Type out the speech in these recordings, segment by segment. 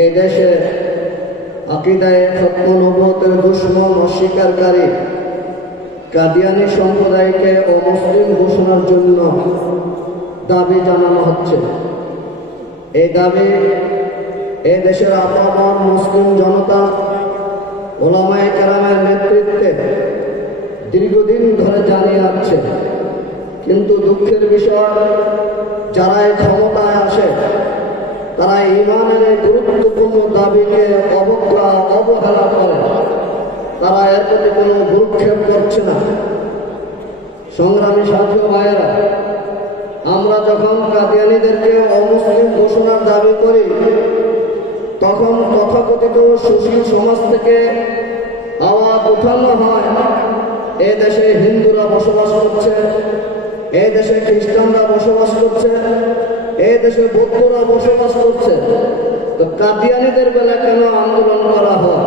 এই দেশে আকিদায় দুশ্মন অস্বীকারী কাদিয়ানি সম্প্রদায়কে অমুসলিম ঘোষণার জন্য দাবি জানানো হচ্ছে। এই দাবি এই দেশের আপামর মুসলিম জনতা, ওলামায়ে কেরামের নেতৃত্বে দীর্ঘদিন ধরে জানিয়ে আসছে কিন্তু দুঃখের বিষয় যারা এই ক্ষমতায় ইমানের গুরুত্বপূর্ণ দাবিকে অবজ্ঞা, অবহেলা করে। তারা এর প্রতি কোনো ভ্রুক্ষেপ করছে না। সংগ্রামী ও ভাইয়েরা, আমরা যখন কাদিয়ানিদেরকে অমুসলিম ঘোষণার দাবি করি, তখন তথাকথিত সুশীল সমাজ থেকে আওয়াজ উঠানো হয়, এ দেশে হিন্দুরা বসবাস করছে, এ দেশে খ্রিস্টানরা বসবাস করছে এই দেশে বৌদ্ধরা বসবাস করছে। তো কাদিয়ানিদের বেলা কেন আন্দোলন করা হয়?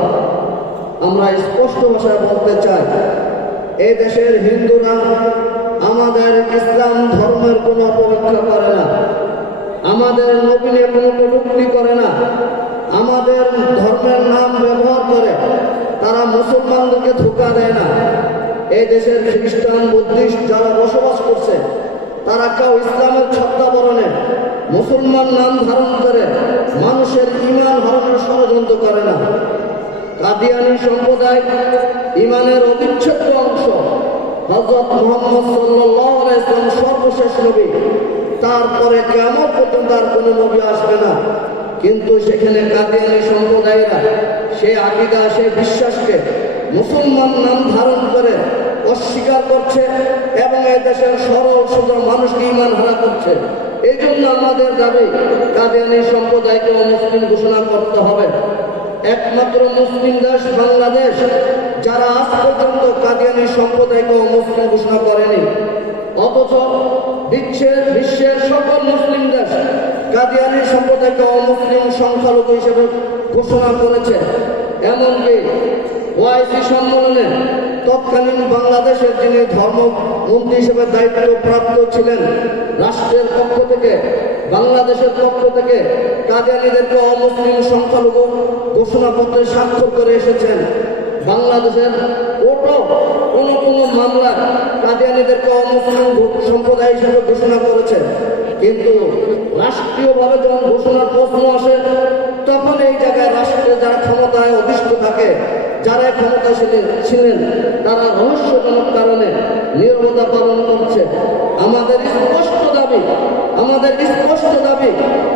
আমরা স্পষ্ট ভাষায় বলতে চাই এই দেশের হিন্দুরা আমাদের ইসলাম ধর্মের কোনো অপেক্ষা করে না। আমাদের নবীনে কোনো কটুক্তি করে না। আমাদের ধর্মের নাম ব্যবহার করে তারা মুসলমানদেরকে ধোকা দেয় না। এই দেশের খ্রিস্টান, বুদ্ধিস্ট যারা বসবাস করছে তারা কেউ ইসলামের ছত্রাবরণে মুসলমান নাম ধারণ করে মানুষের ইমান হারানোর ষড়যন্ত্র করে না। কাদিয়ানি সম্প্রদায় ইমানের অবিচ্ছেদ্য অংশ। হজরত মোহাম্মদ সাল্লাহ ইসলাম সর্বশেষ নবী। তারপরে কেমন পর্যন্ত আর কোনো নবী আসবে না। কিন্তু সেখানে কাদিয়ানি সম্প্রদায়েরা সে আকিদা সে বিশ্বাসকে মুসলমান নাম ধারণ করে অস্বীকার করছে। দেশের সরল সোজা মানুষকে ইমান হারা করছে। এই জন্য আমাদের দাবি কাদিয়ানি সম্প্রদায়কে মুসলিম ঘোষণা করতে হবে। একমাত্র মুসলিম দেশ বাংলাদেশ, যারা আজ পর্যন্ত কাদিয়ানি সম্প্রদায়কে মুসলিম ঘোষণা করেনি। অথচ বিশ্বের বিশ্বের সকল মুসলিম দেশ কাদিয়ানি সম্প্রদায়কে অমুসলিম সংখ্যালঘু হিসেবে ঘোষণা করেছে। এমনকি ওআইসি সম্মেলনে তৎকালীন বাংলাদেশের যিনি ধর্মমন্ত্রী হিসেবে দায়িত্ব প্রাপ্ত ছিলেন, রাষ্ট্রের পক্ষ থেকে, বাংলাদেশের পক্ষ থেকে কাদিয়ানিদেরকে অমুসলিম সংখ্যালঘু ঘোষণাপত্রে স্বাক্ষর করে এসেছেন। বাংলাদেশের কোর্টও কোন কোন মামলা কাদিয়ানিদেরকে অমুসলিম সম্প্রদায় হিসেবে ঘোষণা করেছে। কিন্তু রাষ্ট্রীয়ভাবে যখন ঘোষণার প্রশ্ন আসে ছিলেন, তারা রহস্যজনক কারণে নিরবতা পালন করছে। আমাদের স্পষ্ট দাবি, আমাদের স্পষ্ট দাবি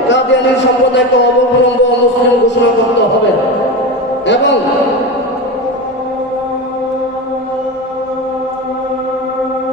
কাদিয়ানি সম্প্রদায়কে অবলম্ব মুসলিম ঘোষণা করতে হবে। এবং